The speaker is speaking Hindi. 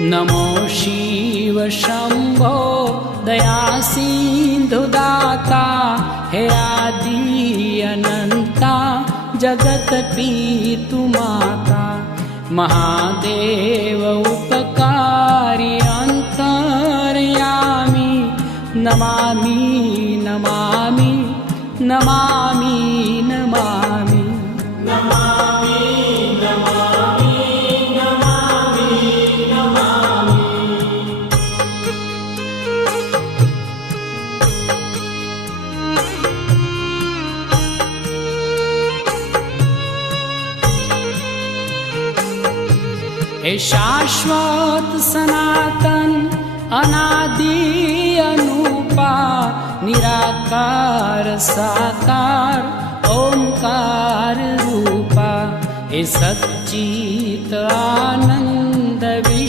नमो शिव शंभो दया सिंधु दाता हे आदि अनंता जगत पीतु माता महादेव उपकारी अंतर्यामी नमामि नमामि नमामि नमामि नमामि नमामि नमामि नमामि। हे शाश्वत सनातन अनादि अनूपा निराकार साकार ओंकार रूपा हे सच्चित आनंद